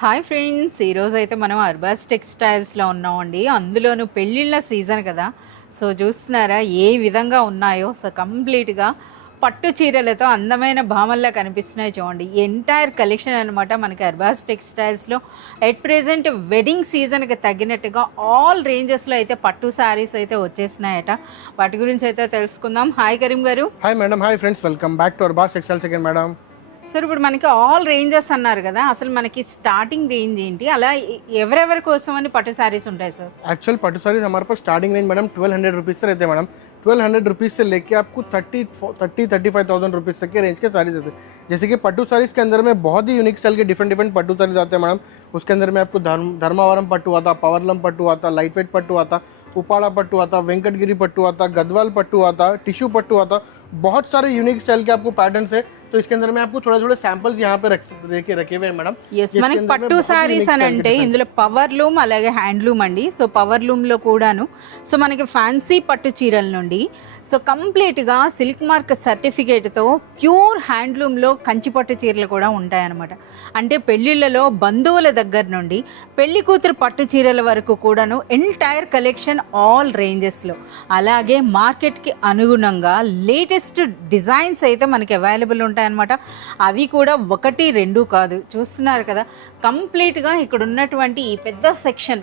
Hi friends, ఈరోజు అయితే మనం అర్బాస్ టెక్స్టైల్స్లో ఉన్నామండి. అందులోనూ పెళ్ళిళ్ళ సీజన్ కదా. సో చూస్తున్నారా ఏ విధంగా ఉన్నాయో. సో కంప్లీట్గా పట్టు చీరలతో అందమైన భామల్లా కనిపిస్తున్నాయి చూడండి. ఎంటైర్ కలెక్షన్ అనమాట మనకి అర్బాస్ టెక్స్టైల్స్లో. ఎట్ ప్రెజెంట్ వెడ్డింగ్ సీజన్కి తగ్గినట్టుగా ఆల్ రేంజెస్లో అయితే పట్టు శారీస్ అయితే వచ్చేసినాయట. వాటి గురించి అయితే తెలుసుకుందాం. హాయ్ కరీం గారు. Hi madam. Hi friends, welcome back to Arbaz textiles again madam. Sir, ఇప్పుడు మనకి ఆల్ రేంజెస్ అన్నారు కదా, అసలు మనకి స్టార్టింగ్ రేంజ్ ఏంటి, అలా ఎవరెవరి కోసం అని పట్టు साड़ीज ఉంటాయి సార్? एक्चुअल पट्टू साड़ीज हमारे पास स्टार्टिंग रेंज मैडम 1200 रुपीज़ से रहते हैं मैडम. 1200 रुपीज़ से लेके आपको 35,000 रुपीज़ तक के रेंज के साड़ीज रहते हैं. जैसे कि पट्टू साड़ीज के अंदर में बहुत ही यूनिक स्टाइल के डिफरेंट पट्टू साड़ीज आते हैं मैडम. उसके अंदर में आपको धर्मावरम पट्टू आता, पावरलम पट्टू आता, लाइट वेट पट्टू आता, उपाड़ा पट्टू आता, वेंकटगिरी पट्टू आता, गदवाल पट्टू आता, टिश्यू पट्टू आता. बहुत सारे यूनिक स्टाइल के आपको पैटर्न्स है. तो इसके अंदर में आपको थोड़े सैंपल्स यहाँ पे रखे हुए हैं मैडम. yes, మనకి పట్టు సారీస్ అని అంటే ఇందులో పవర్ లూమ్ అలాగే హ్యాండ్ లూమ్ అండి. సో పవర్ లూమ్ లో కూడాను సో మనకి ఫ్యాన్సీ పట్టు చీరల నుండి సో కంప్లీట్గా సిల్క్ మార్క్ సర్టిఫికేట్తో ప్యూర్ హ్యాండ్లూమ్లో కంచి పట్టు చీరలు కూడా ఉంటాయన్నమాట. అంటే పెళ్ళిళ్ళలో బంధువుల దగ్గర నుండి పెళ్లి కూతురు పట్టు చీరల వరకు కూడాను ఎంటైర్ కలెక్షన్ ఆల్ రేంజెస్లో. అలాగే మార్కెట్కి అనుగుణంగా లేటెస్ట్ డిజైన్స్ అయితే మనకి అవైలబుల్ ఉంటాయన్నమాట. అవి కూడా 1-2 కాదు, చూస్తున్నారు కదా. కంప్లీట్గా ఇక్కడ ఉన్నటువంటి ఈ పెద్ద సెక్షన్,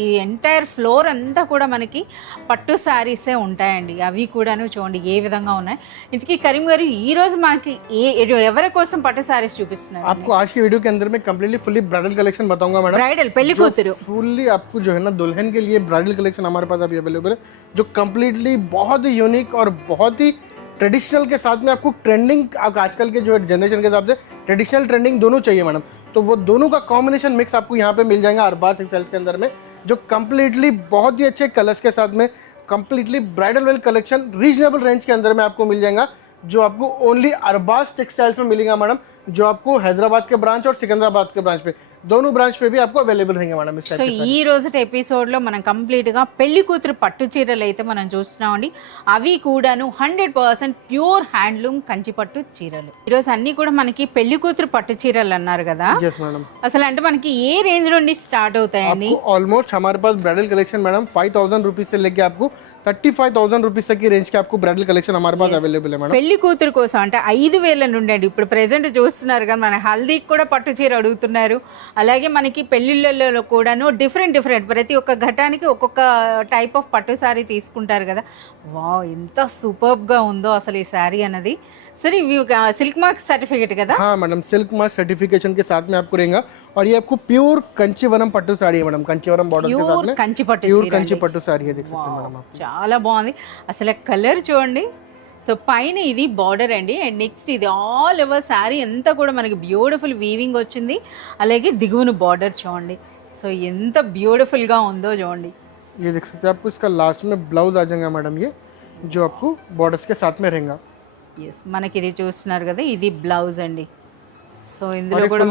ఈ ఎంటైర్ ఫ్లోర్ అంతా కూడా మనకి పట్టు శారీసే ఉంటాయండి. అవి కూడాను చూడండి ఏ విధంగా ఉన్నాయి. ఇంతకీ కరీం గారు, ఈ రోజు మనకి ఎవరి కోసం పట్టు శారీస్ చూపిస్తున్నారు? आपको आज की वीडियो के अंदर में कंप्लीटली फुल्ली ब्राइडल कलेक्शन बताऊंगा मैडम. ब्राइडल पेल्ली कूतरू फुल्ली आपको जो है ना दुल्हन के लिए ब्राइडल कलेक्शन हमारे पास अभी अवेलेबल है, जो कंप्लीटली बहुत ही यूनिक और बहुत ही ट्रेडिशनल के साथ में आपको ट्रेंडिंग, आजकल के जो जनरेशन के हिसाब से ट्रेडिशनल ट्रेंडिंग दोनों चाहिए मैडम. तो वो दोनों का कॉम्बिनेशन मिक्स आपको यहाँ पे मिल जाएगा अरबाज टेक्सटाइल्स के अंदर में, जो कंप्लीटली बहुत ही अच्छे कलर्स के साथ में completely bridal well collection reasonable range के अंदर में आपको मिल जाएगा, जो आपको ओनली अरबाज टेक्सटाइल्स में मिलेगा मैडम. जो आपको हैदराबाद के ब्रांच और सिकंदराबाद के ब्रांच पे, दोनों ब्रांच पे भी आपको अवेलेबल रहेंगे मैडम. సో ఈ రోజు ఎపిసోడ్ లో మనం కంప్లీట్ గా పెళ్లి కూతురు పట్టు చీరలు అయితే మనం చూస్తున్నామండి. అవి కూడాను 100% ప్యూర్ హ్యాండ్లూమ్ కంచి పట్టు చీరలు. ఈ రోజు అన్ని కూడా మనకి పెళ్లి కూతురు పట్టు చీరలు అన్నారు కదా. Yes madam. అసలు అంటే మనకి ఏ రేంజ్ నుండి స్టార్ట్ అవుతాయండి? ऑलमोस्ट हमारे पास ब्राइडल कलेक्शन मैडम 5,000 रुपीज से लेके आपको 35,000 रुपीज तक की रेंज के आपको ब्राइडल कलेक्शन हमारे पास अवेलेबल है मैडम. పెళ్లి కూతురు కోసం అంటే 5,000 నుండి అండి. ఇప్పుడు ప్రెసెంట్ చూస్తున్నారు కదా, మన హల్దీకి కూడా పట్టు చీర అడుగుతున్నారు. అలాగే మనకి పెళ్లిళ్ళలో కూడాను డిఫరెంట్ ప్రతి ఒక్క ఘటానికి ఒక్కొక్క టైప్ ఆఫ్ పట్టు శారీ తీసుకుంటారు కదా. వావ్, ఎంత సూపర్గా ఉందో అసలు ఈ శారీ అన్నది. सर, सिल्क मार्क सर्टिफिकेट కదా? हाँ मैडम, सिल्क मार्क सर्टिफिकेशन के साथ में आपको रहेगा. और ये आपको प्योर कंचीवरम पट्टू साड़ी है मैडम. कंचीवरम बॉर्डर के साथ में प्योर कंची पट्टू साड़ी है, देख सकते हैं मैडम आप. చాలా బాగుంది అసలు. కలర్ చూడండి. సో పైన ఇది బార్డర్ అండి, అండ్ నెక్స్ట్ ఇది ఆల్ ఓవర్ శారీ అంతా కూడా మనకి బ్యూటిఫుల్ వీవింగ్ వచ్చింది. అలాగే దిగువన బార్డర్ చూడండి. సో ఎంత బ్యూటిఫుల్ గా ఉందో చూడండి. ये देख सकते हैं आपको. इसका लास्ट में ब्लाउज आ जाएगा मैडम, ये जो आपको बॉर्डर्स के साथ में रहेगा. yes, మనకి ఇది చూస్తున్నారు కదా, ఇది బ్లౌజ్ అండి. సో ఇందులో కూడా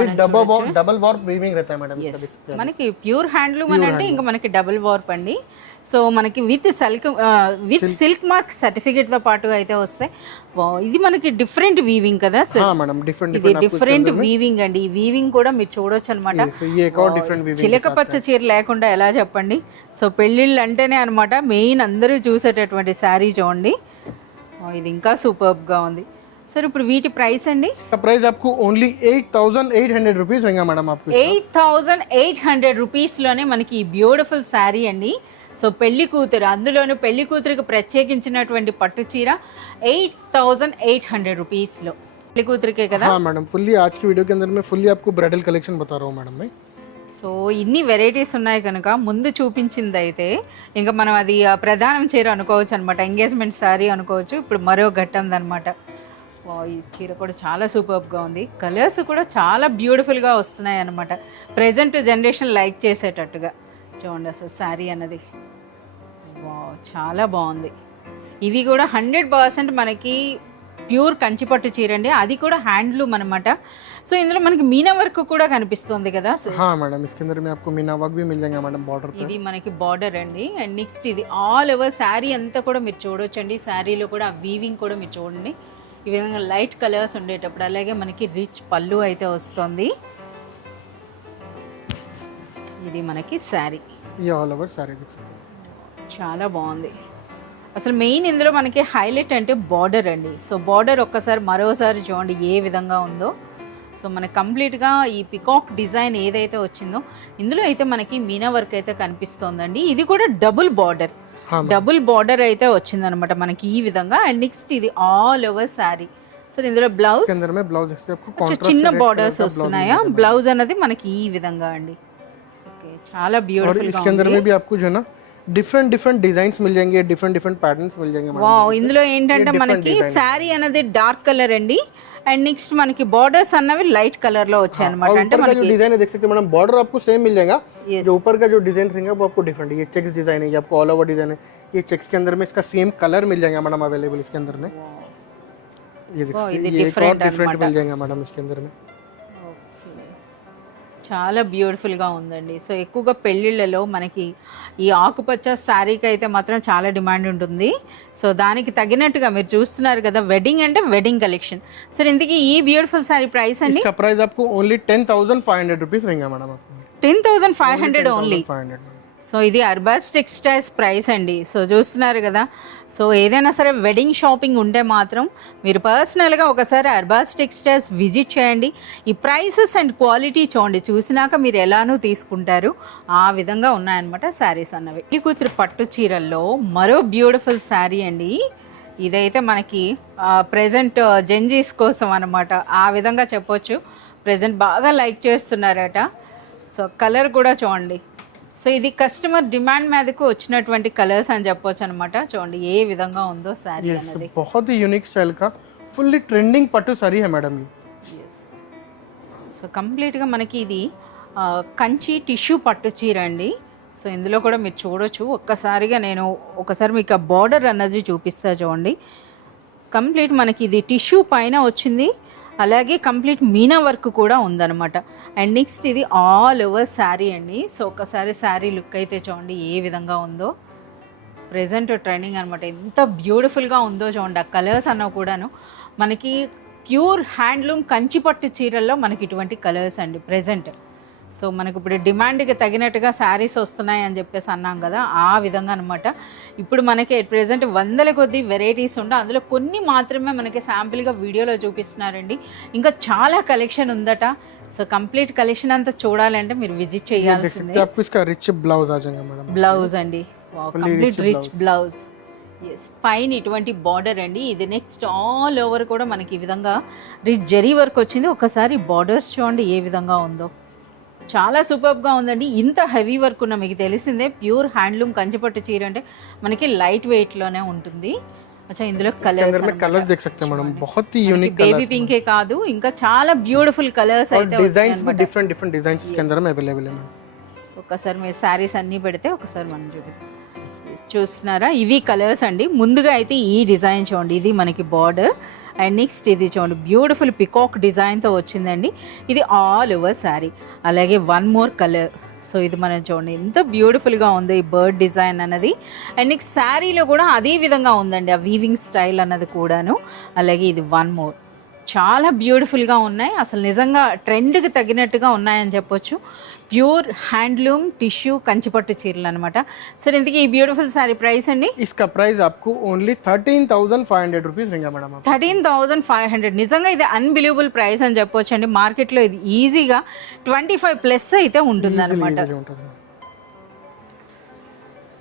డబుల్ వార్ప్ వీవింగ్ रहता है मैडम. इसका देख सकते हैं మనకి ప్యూర్ హ్యాండ్లూమ్ అని అంటే ఇంకా మనకి డబుల్ వార్ప్ అండి. సో మనకి విత్ సిల్క్ మార్క్ సర్టిఫికేట్ తో పాటు అయితే వస్తాయి. ఇది మనకి డిఫరెంట్ వీవింగ్ కదా సార్? మేడం, ఇది డిఫరెంట్ వీవింగ్ అండి. ఈ వీవింగ్ కూడా మీరు చూడొచ్చు అనమాట. చిలక పచ్చ చీర లేకుండా ఎలా చెప్పండి. సో పెళ్ళిళ్ళు అంటేనే అనమాట మెయిన్ అందరూ చూసేటటువంటి శారీ చూడండి. ఇది ఇంకా సూపర్బ్ గా ఉంది. सर, ఇప్పుడు వీటి ప్రైస్ అండి? ప్రైస్ आपको ఓన్లీ 8,800 రూపీస్ रहेगा मैडम. आपको 8,800 రూపీస్ లోనే మనకి ఈ బ్యూటిఫుల్ శారీ అండి. సో పెళ్లి కూతురు, అందులోనూ పెళ్లి కూతురికి ప్రత్యేకించినటువంటి పట్టు చీర 8,800 రూపీస్ లో. పెళ్లి కూతురికే కదా? हाँ मैडम, फुल्ली आज की वीडियो के अंदर मैं फुल्ली आपको ब्राइडल कलेक्शन बता रहा हूँ मैडम मैं. సో ఇన్ని వెరైటీస్ ఉన్నాయి కనుక ముందు చూపించింది అయితే ఇంకా మనం అది ప్రధానం చీర అనుకోవచ్చు అనమాట, ఎంగేజ్మెంట్ శారీ అనుకోవచ్చు. ఇప్పుడు మరో ఘట్టం అనమాట. ఈ చీర కూడా చాలా సూపర్గా ఉంది. కలర్స్ కూడా చాలా బ్యూటిఫుల్గా వస్తున్నాయి అనమాట. ప్రజెంట్ జనరేషన్ లైక్ చేసేటట్టుగా చూడండి అసలు శారీ అన్నది. చాలా బాగుంది. ఇవి కూడా 100% మనకి ప్యూర్ కంచిపట్టు చీర అండి. అది కూడా హ్యాండ్లూమ్ అనమాట. సో ఇందులో మనకి మీనా వర్క్ కూడా కనిపిస్తుంది కదా? हाँ मैडम, इसके अंदर में आपको मीना वर्क भी मिल जाएगा मैडम बॉर्डर पे. ఇది మనకి బార్డర్ అండి. అండ్ నెక్స్ట్ ఇది ఆల్ ఓవర్ శారీ అంతా కూడా మీరు చూడొచ్చండి. శారీలో కూడా వీవింగ్ కూడా మీరు చూడండి. ఈ విధంగా లైట్ కలర్స్ ఉండేటప్పుడు. అలాగే మనకి రిచ్ పళ్ళు అయితే వస్తుంది. ఇది మనకి శారీ, ये ऑल ओवर साड़ी देख सकते हैं। చాలా బాగుంది. అసలు మెయిన్ ఇందులో మనకి హైలైట్ అంటే బార్డర్ అండి. సో బార్డర్ ఒక్కసారి మరోసారి చూడండి ఏ విధంగా ఉందో. సో మనకి కంప్లీట్గా ఈ పికాక్ డిజైన్ ఏదైతే వచ్చిందో ఇందులో అయితే మనకి మీనా వర్క్ అయితే కనిపిస్తోందండి. ఇది కూడా డబుల్ బార్డర్, డబుల్ బార్డర్ అయితే వచ్చిందనమాట మనకి ఈ విధంగా. అండ్ నెక్స్ట్ ఇది ఆల్ ఓవర్ శారీ. సో ఇందులో బ్లౌజ్ చిన్న బార్డర్స్ వస్తున్నాయా, బ్లౌజ్ అన్నది మనకి ఈ విధంగా అండి. ఓకే, చాలా బ్యూటిఫుల్. इसके अंदर में भी आपको जो है ना డిఫరెంట్ డిఫరెంట్ డిజైన్స్ మిల్ జాయేంగే, డిఫరెంట్ డిఫరెంట్ ప్యాటర్న్స్ మిల్ జాయేంगे। వావ్, ఇందులో ఏంటంటే మనకి శారీ అనేది డార్క్ కలర్ అండి. అండ్ నెక్స్ట్ మనకి बॉर्डर्स అన్నవి లైట్ కలర్ లో వచ్చాయి అన్నమాట. అంటే మనకి जो डिजाइन है देख सकते हैं मैडम, बॉर्डर आपको सेम मिल जाएगा, जो ऊपर का जो डिजाइन रहेगा वो आपको डिफरेंट है। ये चेक्स डिजाइन है, ये आपको ऑल ओवर डिजाइन है। ये चेक्स के अंदर में इसका सेम कलर मिल जाएगा मैडम अवेलेबल इसके अंदर में। ये देख सकते हैं, ये एक और डिफरेंट मिल जाएगा मैडम इसके अंदर में। చాలా బ్యూటిఫుల్గా ఉందండి. సో ఎక్కువగా పెళ్ళిళ్ళలో మనకి ఈ ఆకుపచ్చ శారీకి అయితే మాత్రం చాలా డిమాండ్ ఉంటుంది. సో దానికి తగినట్టుగా మీరు చూస్తున్నారు కదా, వెడ్డింగ్ అంటే వెడ్డింగ్ కలెక్షన్. సరే, ఇంతకీ ఈ బ్యూటిఫుల్ శారీ ప్రైస్ అండి? इसका प्राइस आपको ओनली 10,500 रुपीस रहेगा मैडम आपको। 10,500 ఓన్లీ. 500 సో ఇది అర్బాస్ టెక్స్టైల్స్ ప్రైస్ అండి. సో చూస్తున్నారు కదా. సో ఏదైనా సరే వెడ్డింగ్ షాపింగ్ ఉంటే మాత్రం మీరు పర్సనల్గా ఒకసారి అర్బాస్ టెక్స్టైల్స్ విజిట్ చేయండి. ఈ ప్రైసెస్ అండ్ క్వాలిటీ చూడండి, చూసినాక మీరు ఎలానూ తీసుకుంటారు. ఆ విధంగా ఉన్నాయన్నమాట శారీస్ అన్నవి. ఈ కూతురు పట్టు చీరల్లో మరో బ్యూటిఫుల్ శారీ అండి. ఇదైతే మనకి ప్రెజెంట్ జెంజీస్ కోసం అన్నమాట, ఆ విధంగా చెప్పొచ్చు. ప్రెజెంట్ బాగా లైక్ చేస్తున్నారట. సో కలర్ కూడా చూడండి. సో ఇది కస్టమర్ డిమాండ్ మీదకు వచ్చినటువంటి కలర్స్ అని చెప్పొచ్చు అనమాట. చూడండి ఏ విధంగా ఉందో శారీ అనేది. बहुत ही यूनिक स्टाइल का फुल्ली ट्रेंडिंग पट्टू साड़ी है मैडम ये। సో కంప్లీట్గా మనకి ఇది కంచి టిష్యూ పట్టు చీర అండి. సో ఇందులో కూడా మీరు చూడొచ్చు. ఒక్కసారిగా నేను ఒకసారి మీకు ఆ బార్డర్ అన్నది చూపిస్తా చూడండి. కంప్లీట్ మనకి ఇది టిష్యూ పైన వచ్చింది, అలాగే కంప్లీట్ మీనా వర్క్ కూడా ఉందన్నమాట. అండ్ నెక్స్ట్ ఇది ఆల్ ఓవర్ శారీ అండి. సో ఒక్కసారి శారీ లుక్ అయితే చూడండి ఏ విధంగా ఉందో. ప్రెజెంట్ ట్రెండింగ్ అనమాట. ఎంత బ్యూటిఫుల్గా ఉందో చూడండి. ఆ కలర్స్ అన్న కూడాను మనకి ప్యూర్ హ్యాండ్లూమ్ కంచిపట్టు చీరల్లో మనకి ఇటువంటి కలర్స్ అండి ప్రెజెంట్. సో మనకు ఇప్పుడు డిమాండ్కి తగినట్టుగా శారీస్ వస్తున్నాయి అని చెప్పేసి అన్నాం కదా, ఆ విధంగా అనమాట. ఇప్పుడు మనకి ప్రెజెంట్ వందల కొద్ది వెరైటీస్ ఉంటే అందులో కొన్ని మాత్రమే మనకి శాంపిల్గా వీడియోలో చూపిస్తున్నారండి. ఇంకా చాలా కలెక్షన్ ఉందట. సో కంప్లీట్ కలెక్షన్ అంతా చూడాలంటే మీరు విజిట్ చేయాల్సిందే. బ్లౌజ్ అండి, కంప్లీట్ రిచ్ బ్లౌజ్. ఎస్, పైన ఇటువంటి బార్డర్ అండి. ఇది నెక్స్ట్ ఆల్ ఓవర్ కూడా మనకి ఈ విధంగా రిచ్ జరీ వర్క్ వచ్చింది. ఒకసారి బార్డర్స్ చూడండి ఏ విధంగా ఉందో. చాలా సూపర్గా ఉందండి. ఇంత హెవీ వర్క్ ఉన్న మీకు తెలిసిందే, ప్యూర్ హ్యాండ్లూమ్ కంచిపట్టు చీర అంటే మనకి లైట్ వెయిట్లోనే ఉంటుంది. అచ్చా, ఇందులో కలర్స్ देख सकते हैं मैडम, बहुत ही यूनिक బేబీ పింకే కాదు, ఇంకా చాలా బ్యూటిఫుల్ కలర్స్ అయితే डिजाइन्स भी डिफरेंट डिफरेंट डिजाइन्स इसके अंदर में अवेलेबल है। ఒకసారి మీరు శారీస్ అన్నీ పెడితే ఒకసారి మనం చూస్తున్నారా, ఇవి కలర్స్ అండి. ముందుగా అయితే ఈ డిజైన్ చూడండి, ఇది మనకి బార్డర్. అండ్ నెక్స్ట్ ఇది చూడండి బ్యూటిఫుల్ పికాక్ డిజైన్తో వచ్చిందండి. ఇది ఆల్ ఓవర్ శారీ. అలాగే వన్ మోర్ కలర్. సో ఇది మనం చూడండి ఎంత బ్యూటిఫుల్గా ఉందో ఈ బర్డ్ డిజైన్ అన్నది. అండ్ నెక్స్ట్ శారీలో కూడా అదే విధంగా ఉందండి ఆ వీవింగ్ స్టైల్ అన్నది కూడాను. అలాగే ఇది వన్ మోర్. చాలా బ్యూటిఫుల్గా ఉన్నాయి. అసలు నిజంగా ట్రెండ్కి తగినట్టుగా ఉన్నాయని చెప్పొచ్చు. ప్యూర్ హ్యాండ్లూమ్ టిష్యూ కంచిపట్టు చీరలు అనమాట. సరే, ఇంతకీ ఈ బ్యూటిఫుల్ సారీ ప్రైస్ అండి? इसका प्राइस आपको ओनली 13,500 रुपीस रहेगा मैडम। 13,500. నిజంగా ఇది అన్బిలీవబుల్ ప్రైస్ అని చెప్పొచ్చు అండి. మార్కెట్లో ఇది ఈజీగా 25+ అయితే ఉంటుంది అనమాట.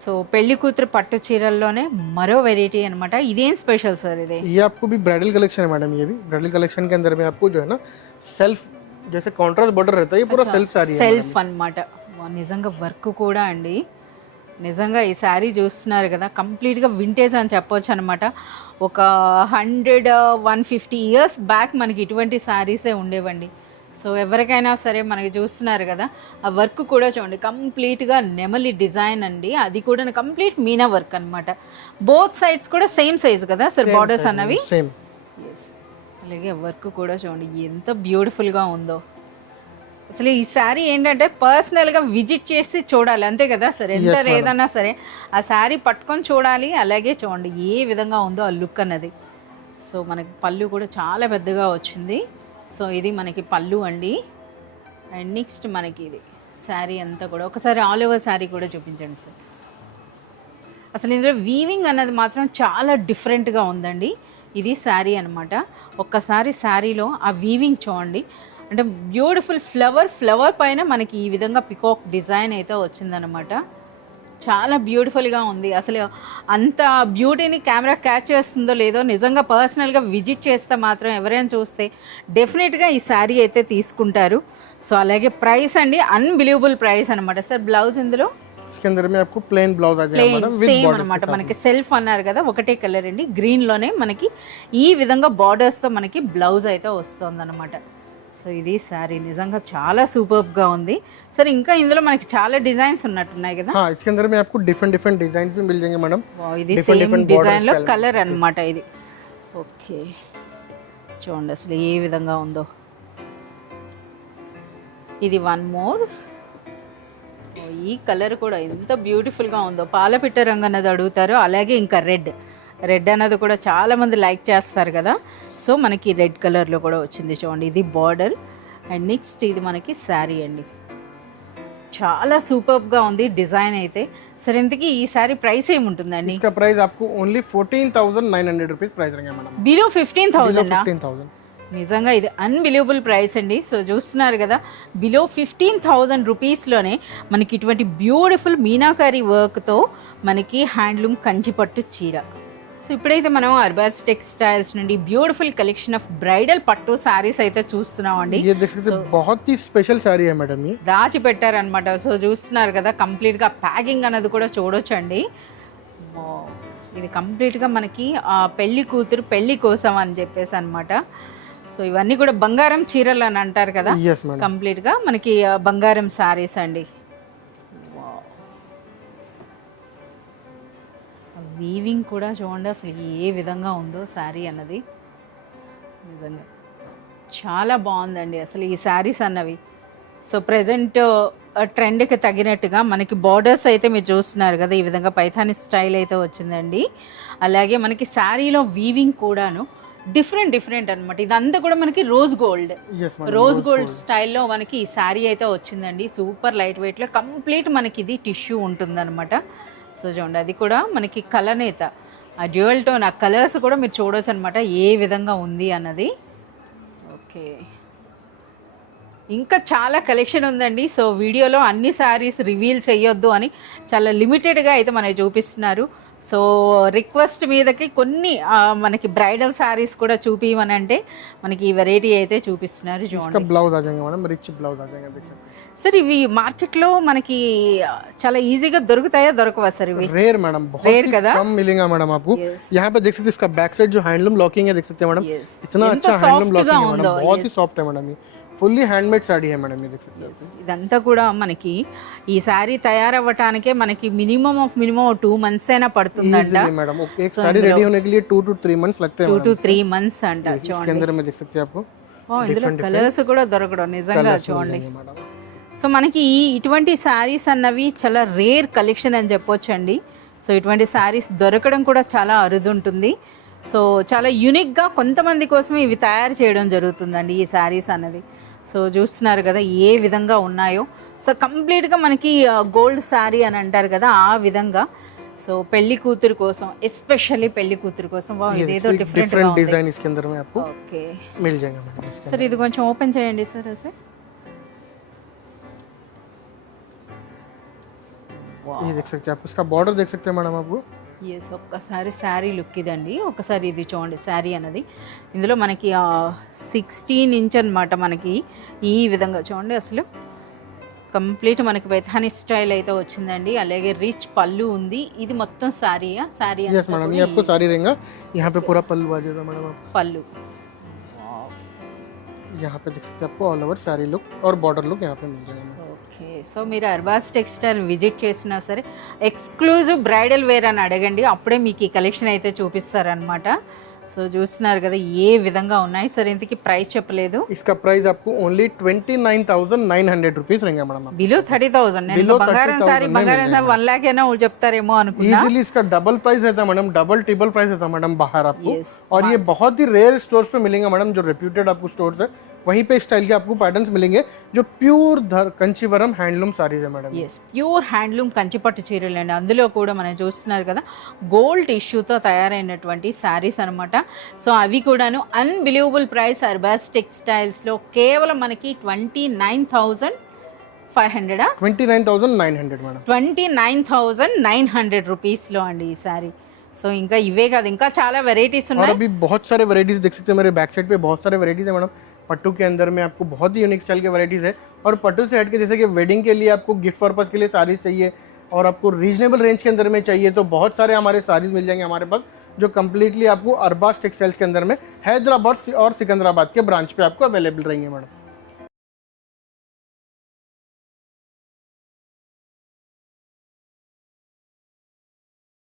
సో పెళ్లి కూతురు పట్టు చీరల్లోనే మరో వెరైటీ అనమాట. ఇదేం స్పెషల్ సార్? ఇది ये आपको भी ब्राइडल कलेक्शन है मैडम। ये भी ब्राइडल कलेक्शन के अंदर में आपको जो है ना सेल्फ जैसे कॉन्ट्रास्ट बॉर्डर रहता है, ये पूरा सेल्फ साड़ी है। సెల్ఫ్ అనమాట. నిజంగా వర్క్ కూడా అండి. నిజంగా ఈ శారీ చూస్తున్నారు కదా, కంప్లీట్గా వింటేజ్ అని చెప్పొచ్చు అనమాట. ఒక 100-150 ఇయర్స్ బ్యాక్ మనకి ఇటువంటి శారీసే ఉండేవండి. సో ఎవరికైనా సరే మనకి చూస్తున్నారు కదా, ఆ వర్క్ కూడా చూడండి కంప్లీట్గా నెమలి డిజైన్ అండి. అది కూడా కంప్లీట్ మీనా వర్క్ అనమాట. బోత్ సైడ్స్ కూడా సేమ్ సైజ్ కదా సార్ బార్డర్స్ అన్నవి? సేమ్. అలాగే వర్క్ కూడా చూడండి ఎంత బ్యూటిఫుల్గా ఉందో. అసలు ఈ శారీ ఏంటంటే పర్సనల్గా విజిట్ చేసి చూడాలి, అంతే కదా సార్? ఎంత ఏదన్నా సరే ఆ శారీ పట్టుకొని చూడాలి. అలాగే చూడండి ఏ విధంగా ఉందో ఆ లుక్ అన్నది. సో మనకి పళ్ళు కూడా చాలా పెద్దగా వచ్చింది. సో ఇది మనకి పళ్ళు అండి. అండ్ నెక్స్ట్ మనకి ఇది శారీ అంతా కూడా ఒకసారి ఆల్ ఓవర్ శారీ కూడా చూపించండి సార్. అసలు ఇందులో వీవింగ్ అన్నది మాత్రం చాలా డిఫరెంట్గా ఉందండి. ఇది శారీ అనమాట. ఒక్కసారి శారీలో ఆ వీవింగ్ చూడండి, అంటే బ్యూటిఫుల్ ఫ్లవర్ పైన మనకి ఈ విధంగా పికాక్ డిజైన్ అయితే వచ్చిందనమాట. చాలా బ్యూటిఫుల్గా ఉంది. అసలు అంత బ్యూటీని కెమెరా క్యాచ్ చేస్తుందో లేదో, నిజంగా పర్సనల్గా విజిట్ చేస్తే మాత్రం ఎవరైనా చూస్తే డెఫినెట్గా ఈ శారీ అయితే తీసుకుంటారు. సో అలాగే ప్రైస్ అండి, అన్బిలీవబుల్ ప్రైస్ అనమాట. సార్ బ్లౌజ్ ఇందులో इसके अंदर में आपको प्लेन ब्लाउज आ जाएगा मैडम, विद సేమ్ बॉर्डर्स అనమాట. మనకి సెల్ఫ్ అన్నారు కదా, ఒకటే కలర్ అండి, గ్రీన్ లోనే మనకి ఈ విధంగా బార్డర్స్ తో మనకి బ్లౌజ్ అయితే వస్తుంది అనమాట. సో ఇది శారీ నిజంగా చాలా సూపర్బ్ గా ఉంది. సరే ఇంకా ఇందులో మనకి చాలా డిజైన్స్ ఉన్నట్టున్నాయి కదా. हाँ, इसके अंदर में आपको डिफरेंट डिजाइन भी मिल जाएंगे मैडम. వావ్, ఇది సేమ్ డిజైన్ లో కలర్ అన్నమాట ఇది. ఓకే, చూడండి అసలు ఏ విధంగా ఉందో. ఇది వన్ మోర్. ఈ కలర్ కూడా ఎంత బ్యూటిఫుల్గా ఉందో. పాలపిట్ట రంగు అన్నది అడుగుతారు, అలాగే ఇంకా రెడ్ అన్నది కూడా చాలామంది లైక్ చేస్తారు కదా. సో మనకి రెడ్ కలర్లో కూడా వచ్చింది చూడండి. ఇది బార్డర్ అండ్ నెక్స్ట్ ఇది మనకి శారీ అండి. చాలా సూపర్గా ఉంది డిజైన్ అయితే. సరే ఇంతకీ ఈ శారీ ప్రైస్ ఏముంటుందండి? इसका प्राइस आपको ओनली 14,900 रुपीस प्राइस रहेगा मैडम. బిలో 15,000. 15,000. నిజంగా ఇది అన్బిలీవబుల్ ప్రైస్ అండి. సో చూస్తున్నారు కదా, బిలో 15,000 రూపీస్లోనే మనకి ఇటువంటి బ్యూటిఫుల్ మీనాకారి వర్క్తో మనకి హ్యాండ్లూమ్ కంచిపట్టు చీర. సో ఇప్పుడైతే మనం అర్బాజ్ టెక్స్టైల్స్ నుండి బ్యూటిఫుల్ కలెక్షన్ ఆఫ్ బ్రైడల్ పట్టు శారీస్ అయితే చూస్తున్నామండి. ये देख सकते हैं, बहुत ही स्पेशल साड़ी है मैडम ये. దాచి పెట్టారనమాట. సో చూస్తున్నారు కదా, కంప్లీట్గా ప్యాకింగ్ అన్నది కూడా చూడొచ్చండి. ఇది కంప్లీట్గా మనకి పెళ్లి కూతురు పెళ్లి కోసం అని చెప్పేసి అనమాట. సో ఇవన్నీ కూడా బంగారం చీరలు అని అంటారు కదా, Yes madam. కంప్లీట్గా మనకి బంగారం శారీస్ అండి. వీవింగ్ కూడా చూడండి అసలు ఏ విధంగా ఉందో శారీ అన్నది. నిజంగా చాలా బాగుందండి అసలు ఈ శారీస్ అన్నవి. సో ప్రజెంట్ ట్రెండ్కి తగినట్టుగా మనకి బార్డర్స్ అయితే మీరు చూస్తున్నారు కదా, ఈ విధంగా పైథాని స్టైల్ అయితే వచ్చిందండి. అలాగే మనకి శారీలో వీవింగ్ కూడాను డిఫరెంట్ అనమాట. ఇదంతా కూడా మనకి rose gold, Yes madam. Rose gold స్టైల్లో మనకి ఈ శారీ అయితే వచ్చిందండి. సూపర్ లైట్ వెయిట్లో కంప్లీట్ మనకి ఇది టిష్యూ ఉంటుందన్నమాట. సో చూడండి, అది కూడా మనకి కలనేత, ఆ డ్యూయల్ టోన్, ఆ కలర్స్ కూడా మీరు చూడవచ్చు అనమాట ఏ విధంగా ఉంది అన్నది. ఓకే, ఇంకా చాలా కలెక్షన్ ఉందండి. సో వీడియోలో అన్ని శారీస్ రివీల్ చేయొద్దు అని చాలా లిమిటెడ్గా అయితే మనకి చూపిస్తున్నారు. సో రిక్వెస్ట్ మీదకి కొన్ని మనకి బ్రైడల్ శారీస్ కూడా చూపిమని అంటే మనకి ఈ వెరైటీ అయితే చూపిస్తున్నారు. इसका చూడండి ब्लाउज आ जाएगा मैडम, रिच ब्लाउज आ जाएगा, देख सकते हैं. సార్, ఇవి మార్కెట్లో మనకి చాలా ఈజీగా దొరుకుతాయా దొరకవా సార్? ఇవి रेयर मैडम, बहुत Rare ही కదా? कम मिलेगा मैडम आपको. Yes. यहाँ पे देख सकते हैं, इसका बैक साइड जो हैंडलूम लॉकिंग है, देख सकते हैं मैडम. Yes. इतना ఎంత अच्छा हैंडलूम soft గా लॉकिंग है ఉందో. मैडम, बहुत ही Yes. सॉफ्ट है मैडम. ये फुल्ली हैंडमेड साड़ी है मैडम, ये देख सकते हैं. ఇదంతా కూడా మనకి ఈ శారీ తయారవ్వటానికే మనకి మినిమం 2 months అయినా పడుతుందంట. Easily मैडम, एक साड़ी रेडी होने के लिए 2 to 3 months लगते हैं 2 मैडम. to 3 months అంట. इसके చూడండి, अंदर में देख सकते हैं आपको ఇందులో కలర్స్ కూడా దొరకడం నిజంగా कलर्स मिल చూడండి. जाएंगे मैडम. సో మనకి ఇటువంటి శారీస్ అన్నవి చాలా రేర్ కలెక్షన్ అని చెప్పొచ్చండి. సో ఇటువంటి శారీస్ దొరకడం కూడా చాలా అరుదుంటుంది. సో చాలా యూనిక్గా కొంతమంది కోసం ఇవి తయారు చేయడం జరుగుతుందండి ఈ శారీస్ అన్నవి. సో చూస్తున్నారు కదా ఏ విధంగా ఉన్నాయో. సో కంప్లీట్గా మనకి గోల్డ్ శారీ అని అంటారు కదా, ఆ విధంగా. సో పెళ్లి కూతురు కోసం, ఎస్పెషల్లీ పెళ్లి కూతురు కోసం ఇదేదో डिफरेंट డిఫరెంట్ डिजाइन इसके अंदर में आपको ఓకే मिल जाएगा मैडम. इसके సార్ ఇది కొంచెం ఓపెన్ చేయండి సార్. సార్ ये देख सकते हैं, आपको इसका बॉर्डर देख सकते हैं मैडम आपको. ఎస్, ఒక్కసారి శారీ లుక్ ఇదండి. ఒకసారి ఇది చూడండి శారీ అన్నది. ఇందులో మనకి 16 ఇంచ్ అనమాట. మనకి ఈ విధంగా చూడండి అసలు కంప్లీట్ మనకి పైథాని స్టైల్ అయితే వచ్చిందండి. అలాగే రిచ్ పళ్ళు ఉంది. ఇది మొత్తం శారీయా? శారీ यस मैडम, ये आपको साड़ी रहेगा. यहाँ पे पूरा पल्लू आ जाएगा मैडम आपको. పళ్ళు. यहाँ पे देख सकते हैं, आपको ऑल ओवर साड़ी लुक और बॉर्डर लुक यहाँ पे मिल जाएगा मैडम. ఓకే, సో మీరు అర్బాజ్ టెక్స్టైల్ విజిట్ చేసినా సరే ఎక్స్క్లూజివ్ బ్రైడల్ వేర్ అని అడగండి, అప్పుడే మీకు ఈ కలెక్షన్ అయితే చూపిస్తారనమాట. సో చూస్తున్నారు కదా ఏ విధంగా ఉన్నాయి. సరే ఇంతకి ప్రైస్ చెప్పలేదు. इसका प्राइस आपको ओनली 29,900 रुपीस रहेंगे मैडम. బిలో 30,000. నేను Below బంగారం 30,000 సారీ బంగారం సారీ 1 लाख అయినా చెప్తారేమో అనుకున్నా. इजीली इसका डबल प्राइस रहता है मैडम, डबल ट्रिपल प्राइस रहता है मैडम बाहर आपको. Yes. और ये बहुत ही रेयर स्टोर्स पे मिलेंगे मैडम, जो रेप्यूटेड आपको स्टोर्स है वहीं पे स्टाइल के आपको पैटर्न्स मिलेंगे जो प्योर कंचीवरम हैंडलूम साड़ीज है मैडम. ఎస్ ప్యూర్ హ్యాండ్లూమ్ కంచిపట్టు చీరలు అండి. అందులో కూడా మనం చూస్తున్నారు కదా గోల్డ్ టిష్యూతో తయారైనటువంటి శారీస్ అనమాట. సో అవి కూడాను అన్బిలీవబుల్ ప్రైస్ అర్బాస్ టెక్స్టైల్స్లో కేవలం మనకి 29,500 29,900 मैडम. 29,900 రూపీస్లో అండి ఈ శారీ. సో ఇంకా ఇవే కాదు ఇంకా చాలా వెరైటీస్ और ఉన్నాయి. अभी बहुत सारे वैरायटीज देख सकते हैं मेरे बैक साइड पे, बहुत सारे वैरायटीज है मैडम. पट्टू के अंदर में आपको बहुत ही यूनिक स्टाइल के वैरायटीज है. और पट्टू से हट के जैसे कि वेडिंग के लिए आपको गिफ्ट पर्पस के लिए साड़ीज चाहिए और आपको रीजनेबल रेंज के अंदर में चाहिए तो बहुत सारे हमारे साड़ीज मिल जाएंगे हमारे पास, जो कम्प्लीटली आपको अरबाज टेक्सटाइल्स के अंदर में हैदराबाद और सिकंदराबाद के ब्रांच पे आपको अवेलेबल रहेंगे मैडम.